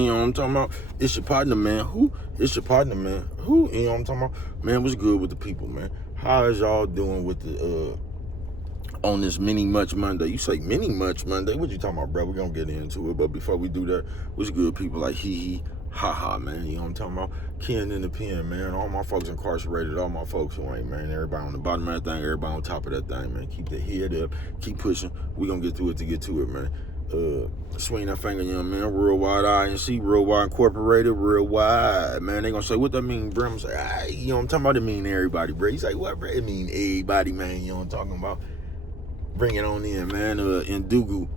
You know what I'm talking about? It's your partner, man. Who? It's your partner, man. Who? You know what I'm talking about? Man, what's good with the people, man? How is y'all doing with the on this mini much Monday? You say mini much Monday? What you talking about, bro? We're gonna get into it, but before we do that, what's good, people? Like hee, ha ha, man. You know what I'm talking about? Ken in the pen, man. All my folks incarcerated, all my folks who ain't, man. Everybody on the bottom of that thing, everybody on top of that thing, man. Keep the head up, keep pushing. We gonna get through it to get to it, man. Swing that finger, young man. Worldwide INC, Worldwide Incorporated, Worldwide, man. They gonna say, what that mean, bro? I'm say, you know what I'm talking about? It mean everybody, bro. You say, what, bro? It mean everybody, man. You know what I'm talking about? Bring it on in, man. Ndugu,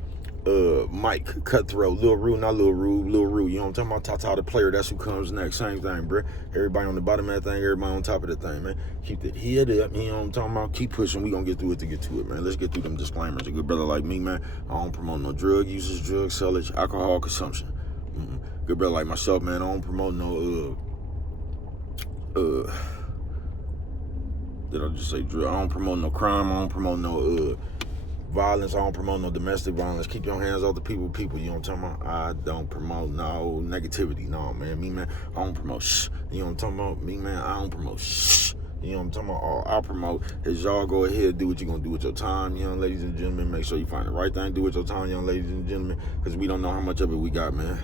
Mike, Cutthroat, Lil Rue, not Lil Rue, Lil Rue. You know what I'm talking about? Tata the player, that's who comes next. Same thing, bro. Everybody on the bottom of that thing, everybody on top of that thing, man. Keep the head up, you know what I'm talking about? Keep pushing. We gonna get through it to get to it, man. Let's get through them disclaimers. A good brother like me, man, I don't promote no drug usage, drug sellage, alcohol consumption. Good brother like myself, man, I don't promote no, did I just say drug? I don't promote no crime. I don't promote no, violence. I don't promote no domestic violence. Keep your hands off the people, you know what I'm talking about? I don't promote no negativity. No, man. Me, man, I don't promote shh. You know what I'm talking about? Me, man, I don't promote shh. You know what I'm talking about? All I promote is y'all go ahead, do what you're going to do with your time, young ladies and gentlemen. Make sure you find the right thing to do with your time, young ladies and gentlemen, because we don't know how much of it we got, man.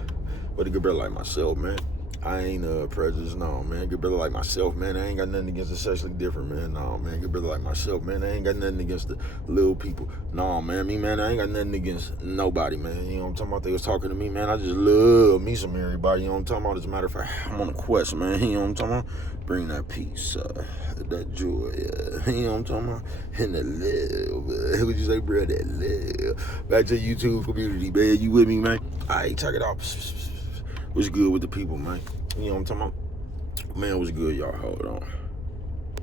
But a good brother like myself, man, I ain't prejudiced, no, man. Good brother like myself, man, I ain't got nothing against the sexually different, man. No, man. Good brother like myself, man, I ain't got nothing against the little people. No, man. Me, man, I ain't got nothing against nobody, man. You know what I'm talking about? They was talking to me, man. I just love me some everybody. You know what I'm talking about? As a matter of fact, I'm on a quest, man. You know what I'm talking about? Bring that peace, that joy, you know what I'm talking about? And the love. What you say, bro? That love. Back to the YouTube community, man. You with me, man? All right, check it out. What's good with the people, man? You know what I'm talking about? Man, what's good, y'all? Hold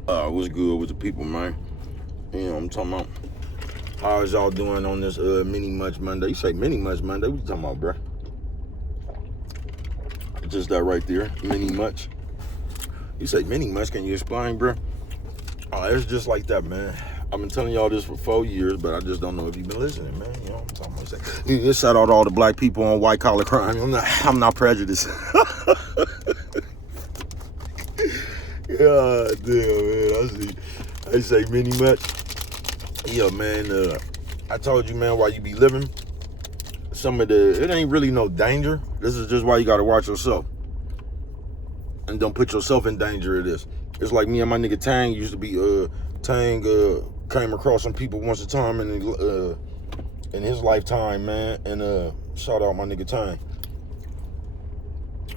on. What's good with the people, man? You know what I'm talking about? How is y'all doing on this mini much Monday? You say mini much Monday? What you talking about, bro? Just that right there, mini much. You say mini much? Can you explain, bro? It's just like that, man. I've been telling y'all this for 4 years, but I just don't know if you've been listening, man. You know what I'm talking about? Just shout out to all the black people on white collar crime. I'm not prejudiced. God damn, man. I see. They say mini much. Yeah, man. I told you, man, while you be living, it ain't really no danger. This is just why you gotta watch yourself. And don't put yourself in danger of this. It's like me and my nigga Tang used to be, Tang came across some people once a time in his lifetime, man. And shout out my nigga Tang.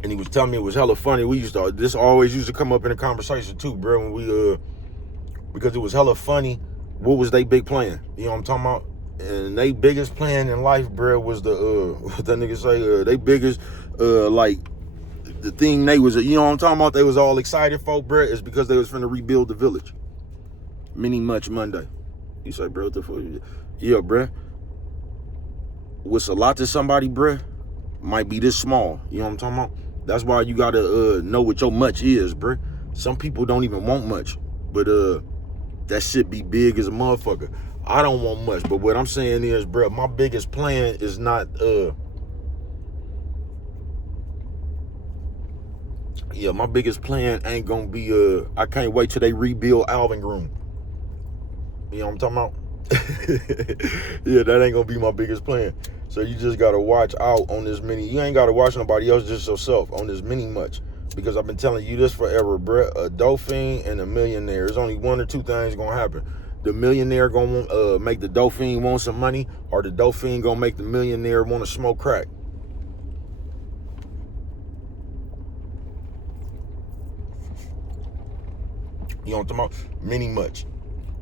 And he was telling me it was hella funny. This always used to come up in a conversation too, bro, when we, because it was hella funny. What was they big plan? You know what I'm talking about? And they biggest plan in life, bro, was what that nigga say, they biggest, like, the thing they was, you know what I'm talking about? They was all excited for, bro, is because they was finna rebuild the village. Mini much Monday. You say, bro, what the fuck? Yeah, bro. What's a lot to somebody, bro, might be this small. You know what I'm talking about? That's why you gotta know what your much is, bro. Some people don't even want much, but that shit be big as a motherfucker. I don't want much, but what I'm saying is, bro, my biggest plan is not my biggest plan ain't gonna be I can't wait till they rebuild Alvin Room. You know what I'm talking about? Yeah, that ain't gonna be my biggest plan. So you just gotta watch out on this mini. You ain't gotta watch nobody else, just yourself on this mini much. Because I've been telling you this forever, bruh. A dolphin and a millionaire. There's only one or two things gonna happen. The millionaire gonna make the dolphin want some money, or the dolphin gonna make the millionaire want to smoke crack. You know what I'm talking about? Mini much.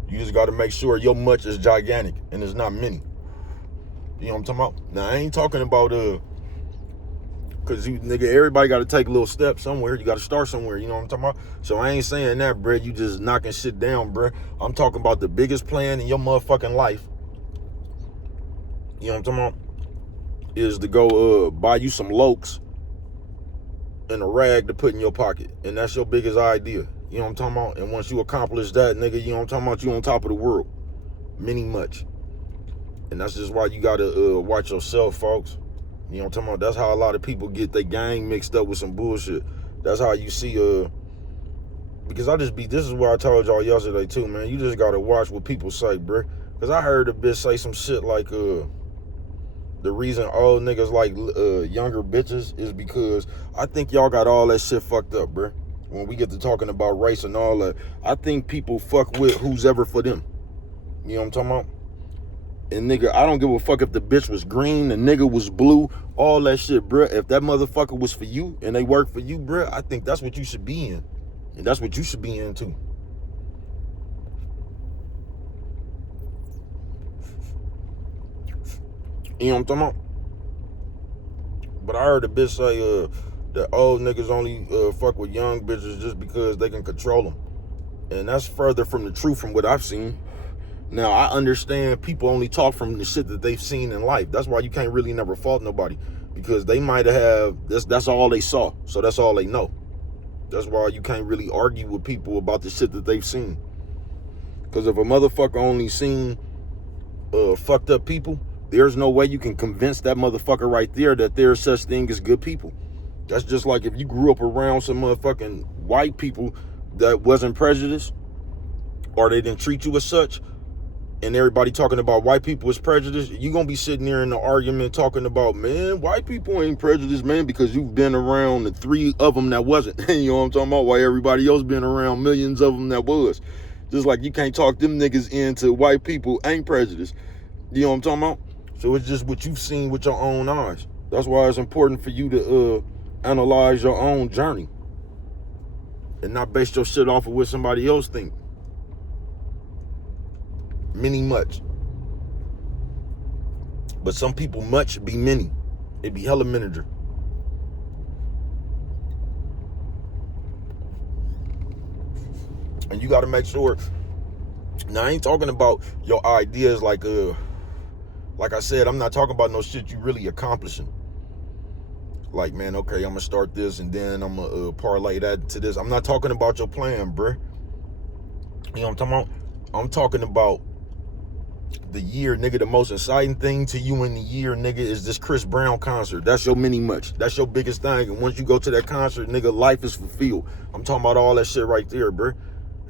You just got to make sure your much is gigantic and it's not mini. You know what I'm talking about? Now, I ain't talking about, because nigga, everybody got to take a little step somewhere. You got to start somewhere. You know what I'm talking about? So I ain't saying that, bro. You just knocking shit down, bro. I'm talking about the biggest plan in your motherfucking life. You know what I'm talking about? Is to go buy you some lokes and a rag to put in your pocket. And that's your biggest idea. You know what I'm talking about? And once you accomplish that, nigga, you know what I'm talking about? You on top of the world. Mini much. And that's just why you gotta watch yourself, folks. You know what I'm talking about? That's how a lot of people get their gang mixed up with some bullshit. That's how you see, because this is what I told y'all yesterday too, man. You just gotta watch what people say, bruh. Because I heard a bitch say some shit like, the reason old niggas like younger bitches is because I think y'all got all that shit fucked up, bruh. When we get to talking about race and all that, I think people fuck with who's ever for them. You know what I'm talking about? And nigga, I don't give a fuck if the bitch was green, the nigga was blue, all that shit, bruh. If that motherfucker was for you and they work for you, bruh, I think that's what you should be in. And that's what you should be in too. You know what I'm talking about? But I heard a bitch say that old niggas only fuck with young bitches just because they can control them. And that's further from the truth from what I've seen. Now, I understand people only talk from the shit that they've seen in life. That's why you can't really never fault nobody. Because they might have, that's all they saw. So that's all they know. That's why you can't really argue with people about the shit that they've seen. Because if a motherfucker only seen fucked up people, there's no way you can convince that motherfucker right there that there's such thing as good people. That's just like if you grew up around some motherfucking white people that wasn't prejudiced, or they didn't treat you as such, and everybody talking about white people as prejudiced, you gonna be sitting there in the argument talking about, man, white people ain't prejudiced, man, because you've been around the 3 of them that wasn't. You know what I'm talking about? Why everybody else been around millions of them that was. Just like you can't talk them niggas into white people ain't prejudiced. You know what I'm talking about? So it's just what you've seen with your own eyes. That's why it's important for you to analyze your own journey and not base your shit off of what somebody else think. Many much. But some people much be many. It be hella manager. And you got to make sure. Now, I ain't talking about your ideas like I said, I'm not talking about no shit you really accomplishing. Like, man, okay, I'm going to start this and then I'm going to parlay that to this. I'm not talking about your plan, bruh. You know what I'm talking about? I'm talking about the year, nigga. The most exciting thing to you in the year, nigga, is this Chris Brown concert. That's your mini much. That's your biggest thing. And once you go to that concert, nigga, life is fulfilled. I'm talking about all that shit right there, bruh.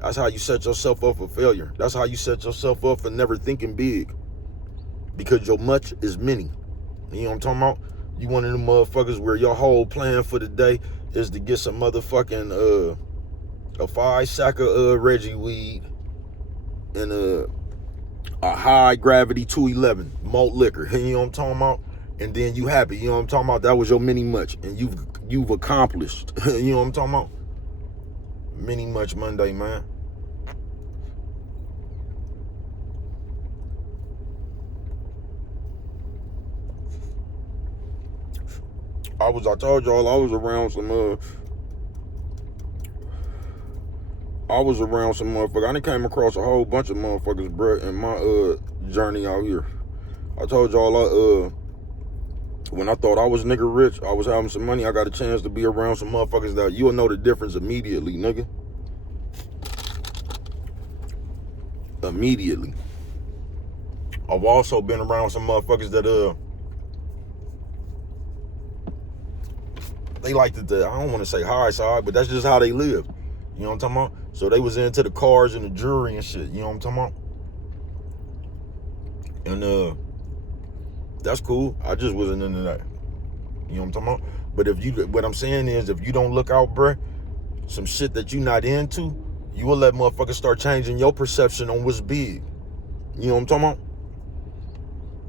That's how you set yourself up for failure. That's how you set yourself up for never thinking big. Because your much is many. You know what I'm talking about? You one of them motherfuckers where your whole plan for the day is to get some motherfucking a 5-sack of Reggie weed and a high gravity 211 malt liquor. You know what I'm talking about? And then you happy. You know what I'm talking about? That was your mini much, and you've accomplished. You know what I'm talking about? Mini much Monday, man. I told y'all I was around some motherfuckers. I done came across a whole bunch of motherfuckers, bruh, in my journey out here. I told y'all when I thought I was nigga rich, I was having some money, I got a chance to be around some motherfuckers that you'll know the difference immediately, nigga. Immediately. I've also been around some motherfuckers that they like the I don't want to say high side, but that's just how they live. You know what I'm talking about? So they was into the cars and the jewelry and shit. You know what I'm talking about? And that's cool. I just wasn't into that. You know what I'm talking about? But what I'm saying is, if you don't look out, bruh, some shit that you not into, you will let motherfuckers start changing your perception on what's big. You know what I'm talking about?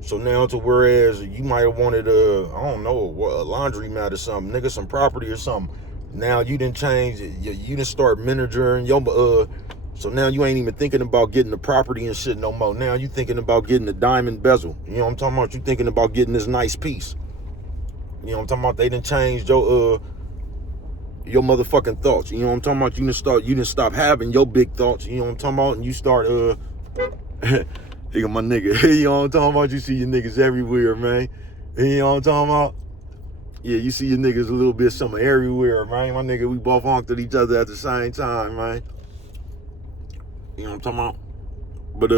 So now to whereas you might have wanted I don't know, a laundromat or something, nigga, some property or something. Now you didn't change it. You didn't start managing your so now you ain't even thinking about getting the property and shit no more. Now you thinking about getting the diamond bezel. You know what I'm talking about? You thinking about getting this nice piece. You know what I'm talking about? They done changed your motherfucking thoughts. You know what I'm talking about? You didn't stop having your big thoughts. You know what I'm talking about? And you start Nigga, my nigga, you know what I'm talking about? You see your niggas everywhere, man. You know what I'm talking about? Yeah, you see your niggas a little bit something everywhere, man. My nigga, we both honked at each other at the same time, man. You know what I'm talking about? But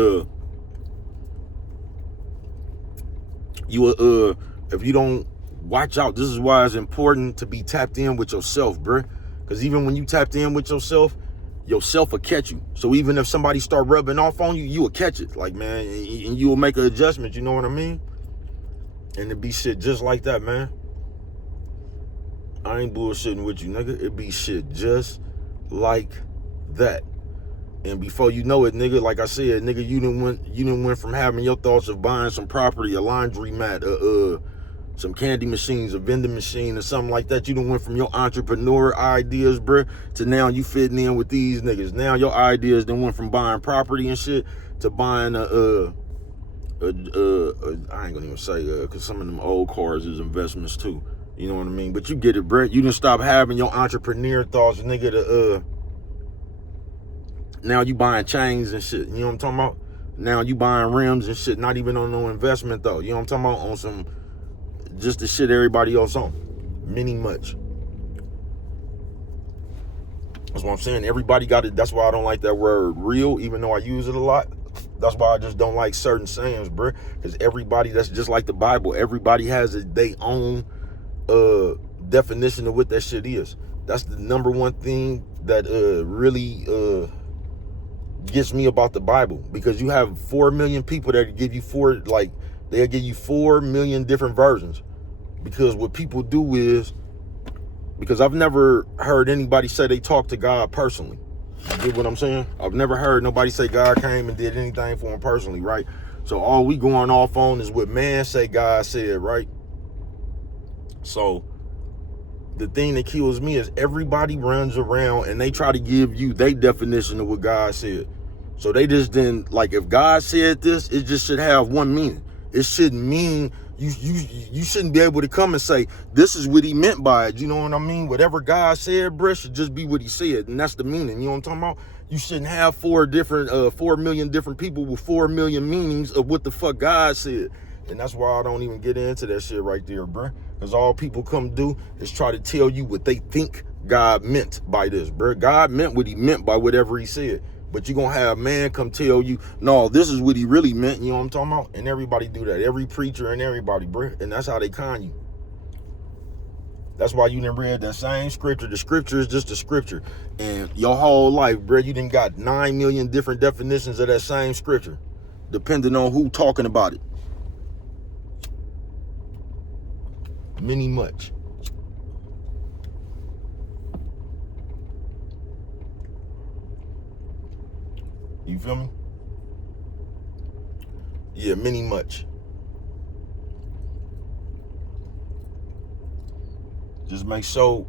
you if you don't watch out. This is why it's important to be tapped in with yourself, bruh. Because even when you tapped in with yourself will catch you. So even if somebody start rubbing off on you, you will catch it. Like, man, and you will make an adjustment, you know what I mean? And it be shit just like that, man. I ain't bullshitting with you, nigga. It be shit just like that. And before you know it, nigga, like I said, nigga, you done went from having your thoughts of buying some property, a laundry mat, some candy machines, a vending machine, or something like that. You done went from your entrepreneur ideas, bruh, to now you fitting in with these niggas. Now your ideas done went from buying property and shit to buying I ain't gonna even say, cause some of them old cars is investments too. You know what I mean? But you get it, bruh. You done stop having your entrepreneur thoughts, nigga, to now you buying chains and shit. You know what I'm talking about? Now you buying rims and shit, not even on no investment though. You know what I'm talking about? On some, just the shit everybody else on. Minni much. That's what I'm saying. Everybody got it. That's why I don't like that word real, even though I use it a lot. That's why I just don't like certain sayings, bruh. Because everybody, that's just like the Bible. Everybody has their own definition of what that shit is. That's the number one thing that really gets me about the Bible, because you have 4 million people that give you they'll give you 4 million different versions. Because what people do is, because I've never heard anybody say they talk to God personally. You get what I'm saying? I've never heard nobody say God came and did anything for him personally, right? So all we going off on is what man say God said, right? So the thing that kills me is everybody runs around and they try to give you their definition of what God said. So they just didn't, like, if God said this, it just should have one meaning. It shouldn't mean, you shouldn't be able to come and say, this is what he meant by it. You know what I mean? Whatever God said, bruh, should just be what he said. And that's the meaning. You know what I'm talking about? You shouldn't have 4 million different people with 4 million meanings of what the fuck God said. And that's why I don't even get into that shit right there, bruh. Because all people come do is try to tell you what they think God meant by this, bruh. God meant what he meant by whatever he said. But you're going to have man come tell you, no, this is what he really meant. You know what I'm talking about? And everybody do that. Every preacher and everybody, bruh. And that's how they con you. That's why you done read that same scripture. The scripture is just a scripture. And your whole life, bruh, you done got 9 million different definitions of that same scripture, depending on who talking about it. Minni much. You feel me? Yeah, Minni much. Just make sure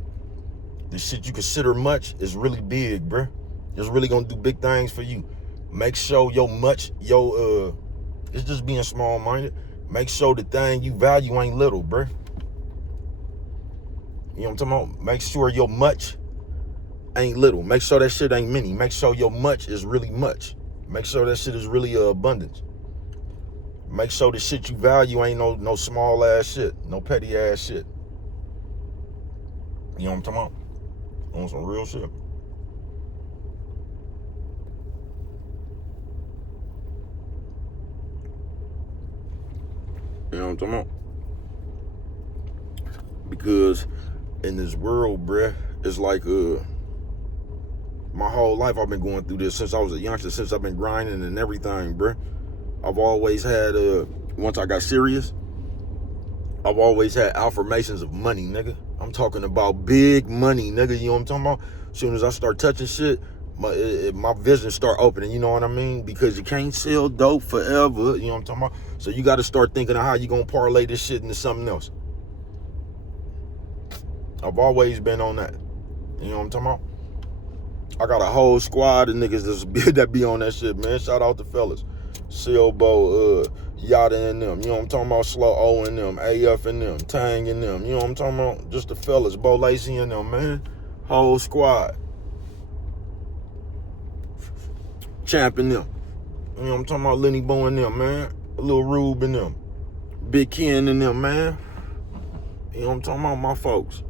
the shit you consider much is really big, bruh. It's really gonna do big things for you. Make sure it's just being small-minded. Make sure the thing you value ain't little, bruh. You know what I'm talking about? Make sure your much ain't little. Make sure that shit ain't many. Make sure your much is really much. Make sure that shit is really abundance. Make sure the shit you value ain't no small ass shit, no petty ass shit. You know what I'm talking about? On some real shit. You know what I'm talking about? Because in this world, bruh, it's like my whole life I've been going through this since I was a youngster, since I've been grinding and everything, bruh. I've always had once I got serious, I've always had affirmations of money, nigga. I'm talking about big money, nigga. You know what I'm talking about? As soon as I start touching shit, my vision start opening, you know what I mean? Because you can't sell dope forever, you know what I'm talking about? So you got to start thinking of how you gonna parlay this shit into something else. I've always been on that. You know what I'm talking about? I got a whole squad of niggas that be on that shit, man. Shout out to fellas. Silbo, Yada and them. You know what I'm talking about? Slow O and them. AF and them. Tang and them. You know what I'm talking about? Just the fellas. Bo Lacey and them, man. Whole squad. Champ and them. You know what I'm talking about? Lenny Bo and them, man. Lil Rube and them. Big Ken and them, man. You know what I'm talking about? My folks.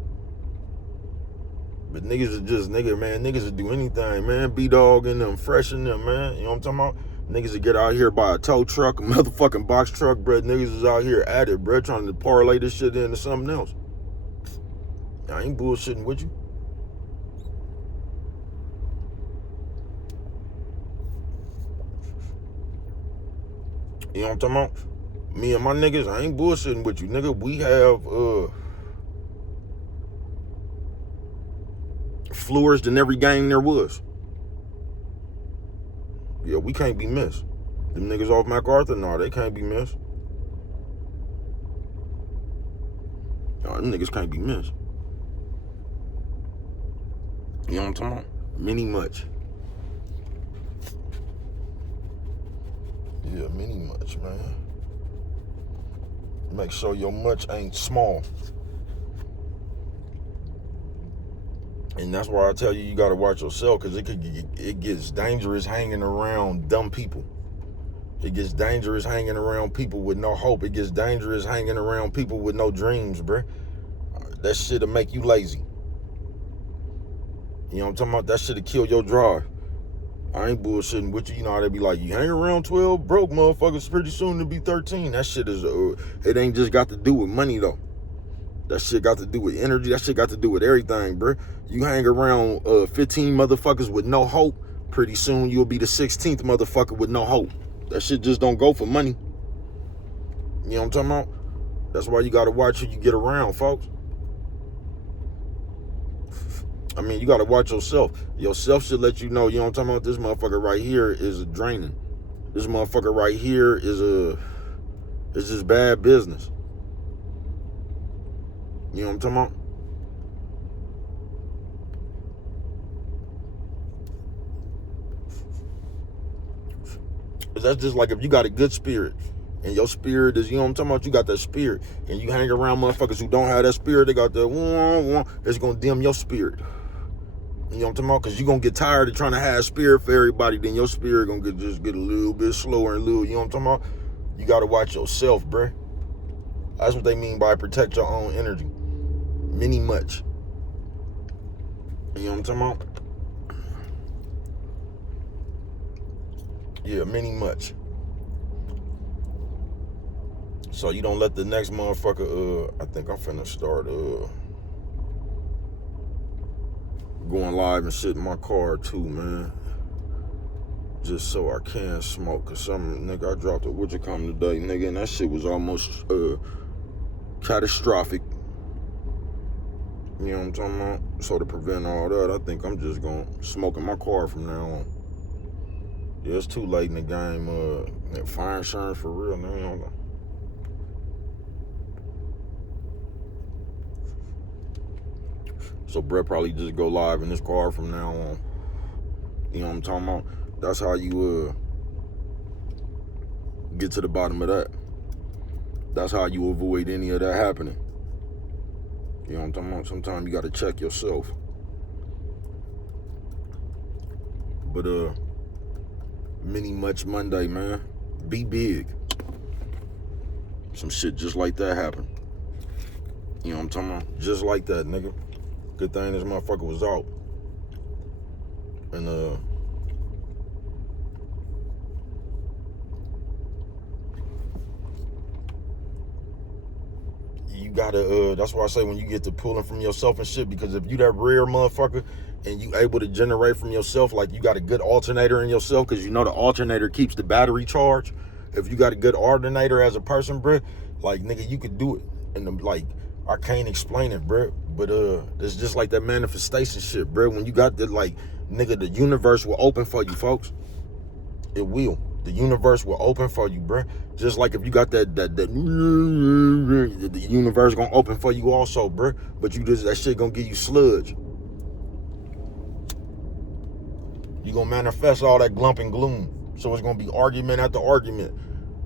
But niggas are just, man. Niggas will do anything, man. B-Dog and them. Fresh and them, man. You know what I'm talking about? Niggas that get out here by a tow truck, a motherfucking box truck, bruh. Niggas is out here at it, bruh, trying to parlay this shit into something else. I ain't bullshitting with you. You know what I'm talking about? Me and my niggas, I ain't bullshitting with you, nigga. We have flourished in every game there was. Yeah, we can't be missed. Them niggas off MacArthur, no, they can't be missed. No, them niggas can't be missed. You know what I'm talking about? Minni much. Yeah, Minni much, man. Make sure your much ain't small. And that's why I tell you, you gotta watch yourself, because it gets dangerous hanging around dumb people. It gets dangerous hanging around people with no hope. It gets dangerous hanging around people with no dreams, bruh. That shit'll make you lazy. You know what I'm talking about? That shit'll kill your drive. I ain't bullshitting with you. You know how they be like, you hang around 12 broke motherfuckers, pretty soon to be 13. That shit is, it ain't just got to do with money, though. That shit got to do with energy. That shit got to do with everything, bruh. You hang around 15 motherfuckers with no hope, pretty soon you'll be the 16th motherfucker with no hope. That shit just don't go for money. You know what I'm talking about? That's why you gotta watch who you get around, folks. I mean, you gotta watch yourself. Yourself should let you know, you know what I'm talking about? This motherfucker right here is draining. This motherfucker right here is just bad business. You know what I'm talking about? That's just like if you got a good spirit and your spirit is, you know what I'm talking about, you got that spirit and you hang around motherfuckers who don't have that spirit, they got that it's gonna dim your spirit. You know what I'm talking about? Because you're gonna get tired of trying to have spirit for everybody, then your spirit gonna just get a little bit slower and little, you know what I'm talking about? You gotta watch yourself, bruh. That's what they mean by protect your own energy. Minni much. You know what I'm talking about? Yeah, Minni much. So you don't let the next motherfucker, I think I'm finna start going live and shit in my car too, man. Just so I can smoke. Cause nigga, I dropped a whatchamacallit today, nigga, and that shit was almost catastrophic. You know what I'm talking about? So to prevent all that, I think I'm just gonna smoke in my car from now on. Yeah, it's too late in the game. Fire insurance for real, man. So Brett probably just go live in this car from now on. You know what I'm talking about? That's how you get to the bottom of that. That's how you avoid any of that happening. You know what I'm talking about? Sometimes you gotta check yourself. But Minni much Monday, man. Be big. Some shit just like that happened. You know what I'm talking about? Just like that, nigga. Good thing this motherfucker was out. And you gotta that's why I say when you get to pulling from yourself and shit, because if you that rare motherfucker and you able to generate from yourself, like you got a good alternator in yourself, because you know the alternator keeps the battery charged. If you got a good alternator as a person, bruh, like nigga, you could do it. And like I can't explain it, bruh, but it's just like that manifestation shit, bruh. When you got the, like, nigga, the universe will open for you, folks. It will. The universe will open for you, bruh. Just like if you got that the universe gonna open for you also, bruh. But you just, that shit gonna give you sludge. You gonna manifest all that glump and gloom. So it's gonna be argument after argument.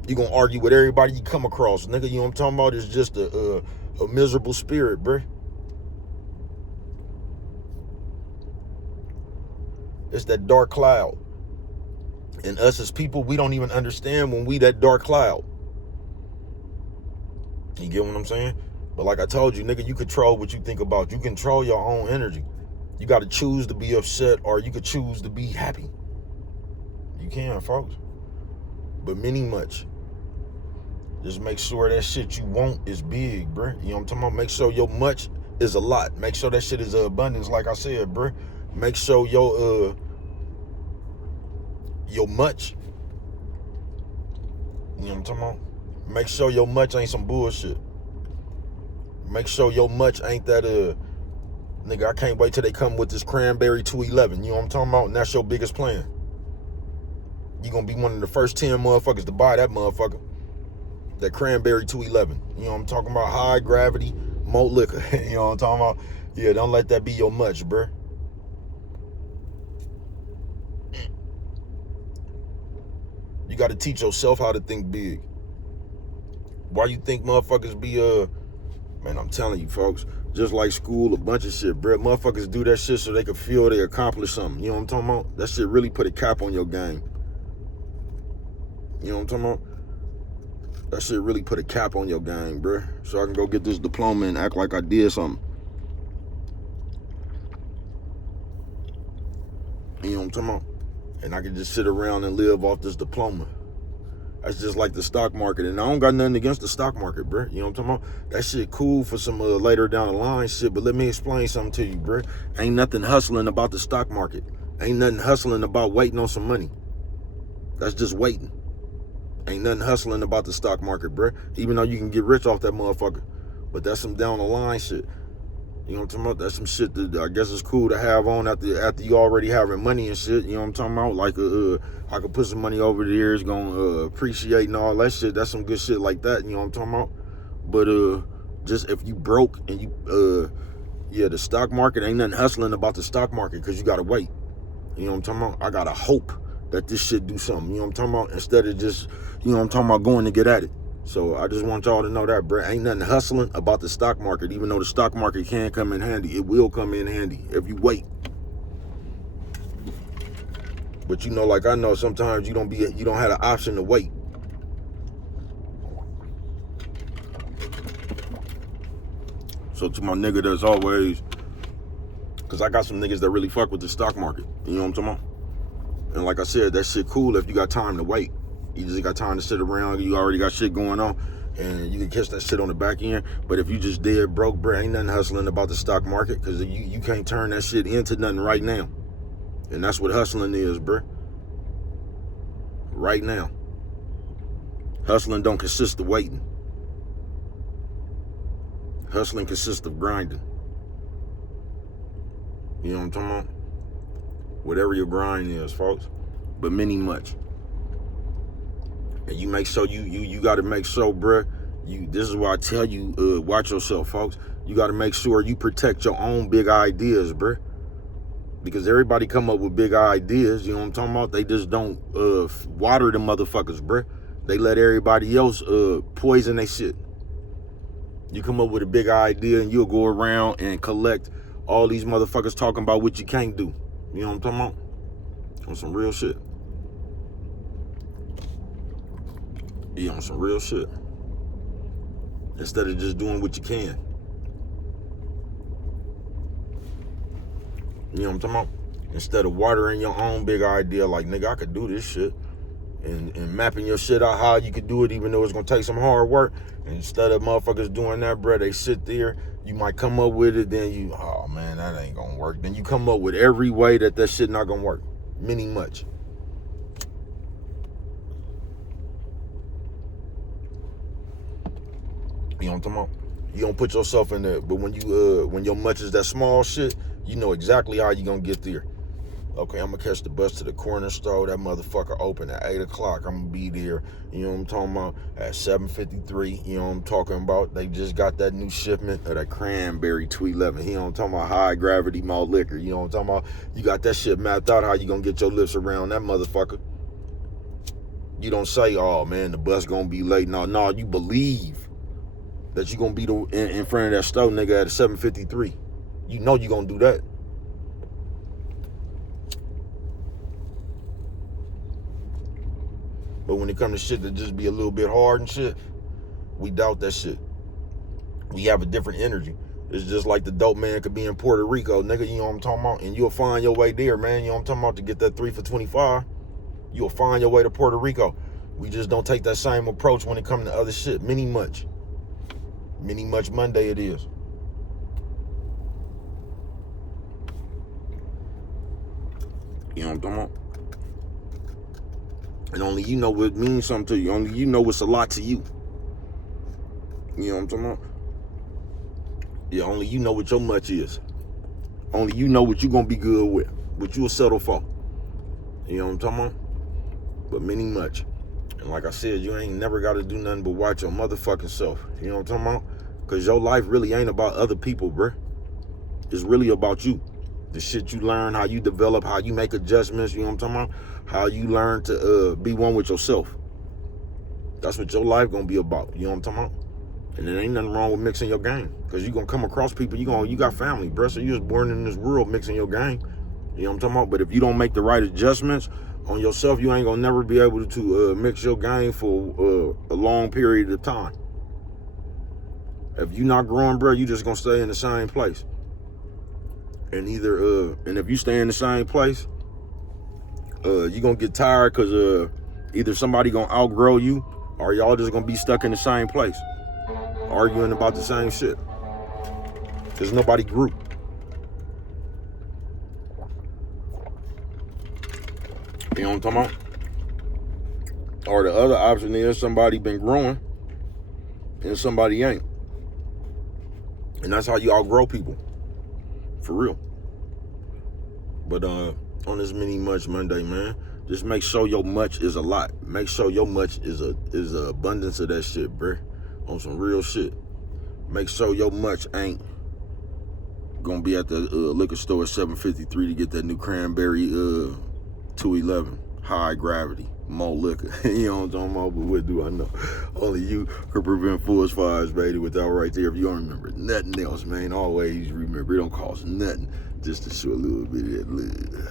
You gonna argue with everybody you come across, nigga. You know what I'm talking about? It's just a miserable spirit, bruh. It's that dark cloud. And us as people, we don't even understand when we that dark cloud. You get what I'm saying? But like I told you, nigga, you control what you think about. You control your own energy. You got to choose to be upset, or you could choose to be happy. You can, folks. but many much. Just make sure that shit you want is big, bruh. You know what I'm talking about? Make sure your much is a lot. Make sure that shit is abundance, like I said, bruh. Make sure your much, you know what I'm talking about? Make sure your much ain't some bullshit. Make sure your much ain't that nigga, I can't wait till they come with this cranberry 211. You know what I'm talking about? And that's your biggest plan. You gonna be one of the first 10 motherfuckers to buy that motherfucker. That cranberry 211. You know what I'm talking about? High gravity, malt liquor. You know what I'm talking about? Yeah, don't let that be your much, bruh. You gotta teach yourself how to think big. Why you think motherfuckers be man, I'm telling you, folks, just like school, a bunch of shit, bruh. Motherfuckers do that shit so they can feel they accomplish something. You know what I'm talking about? That shit really put a cap on your game. You know what I'm talking about? That shit really put a cap on your game, bruh. So I can go get this diploma and act like I did something. You know what I'm talking about? And I can just sit around and live off this diploma. That's just like the stock market. And I don't got nothing against the stock market, bruh. You know what I'm talking about? That shit cool for some later down the line shit, but let me explain something to you, bruh. Ain't nothing hustling about the stock market. Ain't nothing hustling about waiting on some money. That's just waiting. Ain't nothing hustling about the stock market, bruh. Even though you can get rich off that motherfucker. But that's some down the line shit. You know what I'm talking about? That's some shit that I guess it's cool to have on after you already having money and shit. You know what I'm talking about? Like I could put some money over there, it's gonna appreciate and all that shit. That's some good shit like that. You know what I'm talking about? But just if you broke and you yeah, the stock market ain't nothing hustling about the stock market because you gotta wait. You know what I'm talking about? I gotta hope that this shit do something. You know what I'm talking about? Instead of just, you know what I'm talking about, going to get at it. So I just want y'all to know that, bruh. Ain't nothing hustling about the stock market. Even though the stock market can come in handy, it will come in handy if you wait. But you know, like I know, sometimes you don't have the option to wait. So to my nigga that's always, cause I got some niggas that really fuck with the stock market. You know what I'm talking about? And like I said, that shit cool if you got time to wait. You just got time to sit around, you already got shit going on, and you can catch that shit on the back end. But if you just dead broke, bruh, ain't nothing hustling about the stock market, because you can't turn that shit into nothing right now. And that's what hustling is, bruh. Right now. Hustling don't consist of waiting. Hustling consists of grinding. You know what I'm talking about? Whatever your grind is, folks. But many much. And you make sure you got to make sure, bruh, this is why I tell you, watch yourself, folks. You got to make sure you protect your own big ideas, bruh. Because everybody come up with big ideas, you know what I'm talking about? They just don't water them motherfuckers, bruh. They let everybody else poison their shit. You come up with a big idea and you'll go around and collect all these motherfuckers talking about what you can't do. You know what I'm talking about? On some real shit. Yeah, on some real shit. Instead of just doing what you can. You know what I'm talking about? Instead of watering your own big idea, like, nigga, I could do this shit. And mapping your shit out how you could do it, even though it's gonna take some hard work. And instead of motherfuckers doing that, bruh, they sit there. You might come up with it, then you, oh man, that ain't gonna work. Then you come up with every way that shit not gonna work. Many much. You know what I'm talking about? You don't put yourself in there, but when your much is that small shit, you know exactly how you gonna get there. Okay, I'm gonna catch the bus to the corner store. That motherfucker open at 8 o'clock. I'm gonna be there, you know what I'm talking about, at 7:53. You know what I'm talking about? They just got that new shipment of that cranberry 211. You know what I'm talking about? High gravity malt liquor. You know what I'm talking about? You got that shit mapped out how you gonna get your lips around that motherfucker. You don't say, oh man, the bus gonna be late. No, you believe that you gonna be in front of that store, nigga, at 7:53. You know you gonna do that. But when it comes to shit that just be a little bit hard and shit, we doubt that shit. We have a different energy. It's just like the dope man could be in Puerto Rico, nigga, you know what I'm talking about? And you'll find your way there, man. You know what I'm talking about? To get that 3 for $25, you'll find your way to Puerto Rico. We just don't take that same approach when it comes to other shit. Minni Much Monday it is. You know what I'm talking about? And only you know what means something to you. Only you know what's a lot to you. You know what I'm talking about? Yeah, only you know what your much is. Only you know what you gonna be good with. What you'll settle for. You know what I'm talking about? But Minni Much. And like I said, you ain't never gotta do nothing but watch your motherfucking self. You know what I'm talking about? Cause your life really ain't about other people, bruh. It's really about you. The shit you learn, how you develop, how you make adjustments, you know what I'm talking about? How you learn to be one with yourself. That's what your life gonna be about, you know what I'm talking about? And there ain't nothing wrong with mixing your game. Cause you gonna come across people, you got family, bruh. So you was born in this world mixing your game. You know what I'm talking about? But if you don't make the right adjustments on yourself, you ain't gonna never be able to mix your game for a long period of time. If you not growing, bruh, you just gonna stay in the same place. And and if you stay in the same place, you gonna get tired because either somebody gonna outgrow you or y'all just gonna be stuck in the same place, arguing about the same shit. There's nobody group. You know what I'm talking about? Or the other option is somebody been growing and somebody ain't. And that's how you outgrow people. For real. But on this Minni Much Monday, man, just make sure your much is a lot. Make sure your much is a abundance of that shit, bruh. On some real shit. Make sure your much ain't gonna be at the liquor store at 753 to get that new cranberry 211 high gravity malt liquor. You know what I'm talking about? But what do I know? Only you can prevent forest fires, baby. Without right there, if you don't remember nothing else, man, always remember it don't cost nothing just to show a little bit of that love.